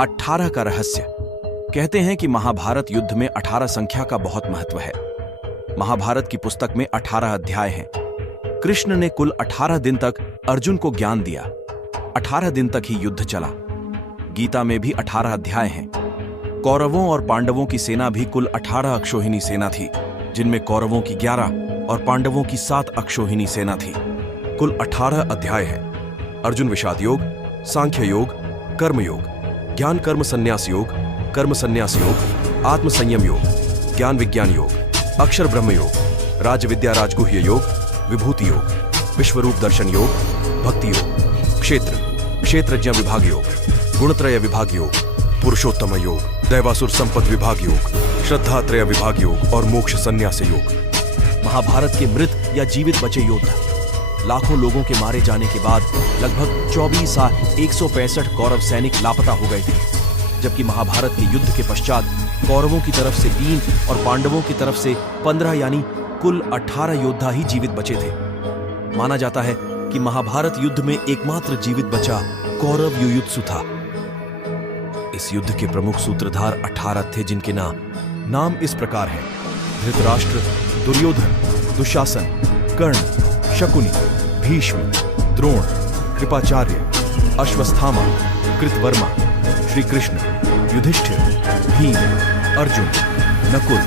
18 का रहस्य। कहते हैं कि महाभारत युद्ध में 18 संख्या का बहुत महत्व है। महाभारत की पुस्तक में 18 अध्याय हैं। कृष्ण ने कुल 18 दिन तक अर्जुन को ज्ञान दिया। 18 दिन तक ही युद्ध चला। गीता में भी 18 अध्याय हैं। कौरवों और पांडवों की सेना भी कुल 18 अक्षौहिणी सेना थी, जिनमें कौरवों की 11 और पांडवों की 7 अक्षौहिणी सेना थी। कुल 18 अध्याय हैं। अर्जुन विषाद योग, सांख्य योग, कर्म योग, ज्ञान कर्म संन्यास योग, कर्म संन्यास योग, आत्म संयम योग, ज्ञान विज्ञान योग, अक्षर ब्रह्म योग, राज विद्या राजगुह्य योग, विभूति योग, विश्वरूप दर्शन योग, भक्ति योग, क्षेत्रज्ञ विभाग योग, गुणत्रय विभाग योग, पुरुषोत्तम योग, दैवासुर संपद विभाग योग, श्रद्धात्रय विभाग योग और मोक्ष संन्यास योग। महाभारत के मृत या जीवित बचे योद्धा। लाखों लोगों के मारे जाने के बाद लगभग 24,165 कौरव सैनिक लापता हो गए थे, जबकि महाभारत के युद्ध के पश्चात कौरवों की तरफ से 3 और पांडवों की तरफ से 15 यानी कुल 18 योद्धा ही जीवित बचे थे। माना जाता है कि महाभारत युद्ध में एकमात्र जीवित बचा कौरव युयुत्सु था। इस युद्ध के प्रमुख सूत्रधार 18 थे, जिनके नाम इस प्रकार हैं: धृतराष्ट्र, दुर्योधन, दुशासन, कर्ण, शकुनी, भीष्म, द्रोण, कृपाचार्य, अश्वत्थामा, कृतवर्मा, श्री कृष्ण, युधिष्ठिर, भीम, अर्जुन, नकुल,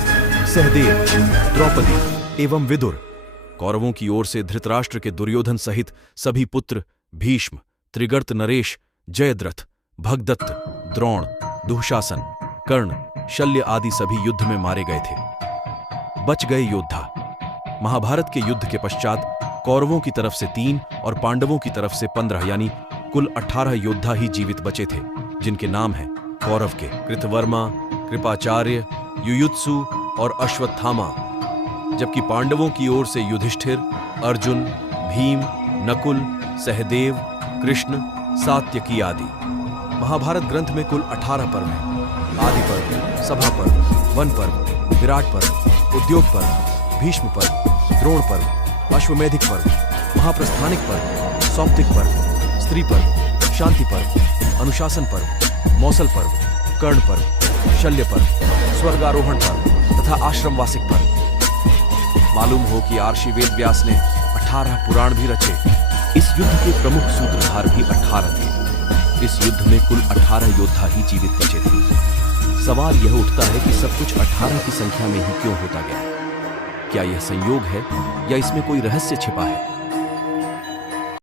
सहदेव, द्रौपदी एवं विदुर। कौरवों की ओर से धृतराष्ट्र के दुर्योधन सहित सभी पुत्र भीष्म, त्रिगर्त नरेश, जयद्रथ, भगदत्त, द्रोण, दुशासन, कर्ण, शल्य आदि सभी युद्ध में मारे गए थे। बच गए योद्धा। महाभारत के युद्ध के पश्चात कौरवों की तरफ से 3 और पांडवों की तरफ से 15 यानी कुल 18 योद्धा ही जीवित बचे थे, जिनके नाम हैं कौरव के कृतवर्मा, कृपाचार्य, युयुत्सु और अश्वत्थामा, जबकि पांडवों की ओर से युधिष्ठिर, अर्जुन, भीम, नकुल, सहदेव, कृष्ण, सात्यकी आदि। महाभारत ग्रंथ में कुल 18 पर्व हैं। आदि पर्व, सभा पर्व, वन पर्व, विराट पर्व, उद्योग पर्व, भीष्म पर्व, द्रोण पर्व, अश्वमेधिक पर्व, महाप्रस्थानिक पर्व, सौप्तिक पर्व, स्त्री पर्व, शांति पर्व, अनुशासन पर्व, मौसल पर्व, कर्ण पर्व, शल्य पर्व, स्वर्गारोहण पर्व तथा आश्रमवासिक पर्व। मालूम हो कि आर्षि वेद व्यास ने 18 पुराण भी रचे। इस युद्ध के प्रमुख सूत्रधार भी 18 थे। इस युद्ध में कुल 18 योद्धा ही जीवित बचे थे। सवाल यह उठता है कि सब कुछ 18 की संख्या में ही क्यों होता गया? क्या यह संयोग है या इसमें कोई रहस्य छिपा है?